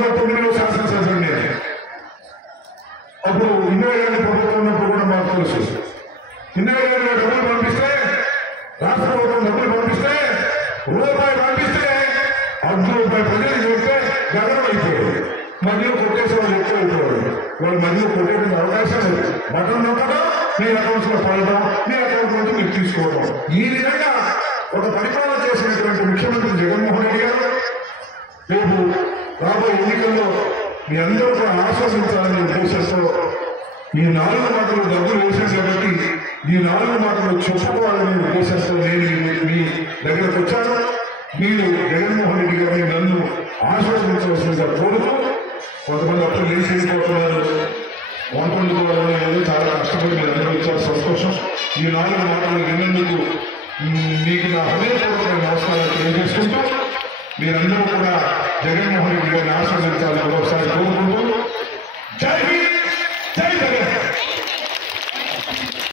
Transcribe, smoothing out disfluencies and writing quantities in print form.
2009లో శాసనసభ్యుడు నేను. అప్పుడు ఇందిరాగాంధీ ప్రభుత్వం ఉన్నప్పుడు కూడా మాకు తెలుసు. ఇందిరాగాంధీ డబ్బులు పంపిస్తే, రాష్ట్ర ప్రభుత్వం డబ్బులు పంపిస్తే, రూపాయి పంపిస్తే ₹1 ప్రజలు చెప్తే గగనం అయిపోయాడు. మధ్యలో కొట్టేసే వాళ్ళు ఎక్కువ అయిపోయాడు. వాళ్ళు మధ్యలో కొట్టేటువంటి అవకాశం లేదు. బటన్ నొక్కడం, మీ అకౌంట్స్ లో పడడం, మీ అకౌంట్ నుంచి మీరు తీసుకోవడం. ఈ విధంగా ఒక పరిపాలన చేసినటువంటి ముఖ్యమంత్రి జగన్మోహన్ రెడ్డి గారు రేపు రాబోయే ఎన్నికల్లో మీ అందరూ కూడా ఆశ్వాసించాలనే ఉద్దేశంతో ఈ 4 మాటలు డబ్బులు వేశాను కాబట్టి ఈ 4 మాటలు చెప్పుకోవాలనే ఉద్దేశంతో నేను మీ దగ్గరకు వచ్చాను. మీరు జగన్మోహన్ రెడ్డి గారిని నన్ను ఆశ్వాసించవలసిందిగా కోరుతూ, కొంతమంది అప్పుడు లేచి వెళ్ళిపోతున్నారు, వంటలు ఏదో చాలా కష్టపడి మీరు అందరూ వచ్చారు, సంతోషం. ఈ 4 మాటలు విన్నందుకు మీకు నా హృదయపూర్వక నమస్కారాలు తెలియజేసుకుంటూ, మీరందరూ కూడా జగన్మోహన్ రెడ్డి గారిని ఆశ్వాసించాలని ఒకసారి కోరుకుంటూ, జై హింద్.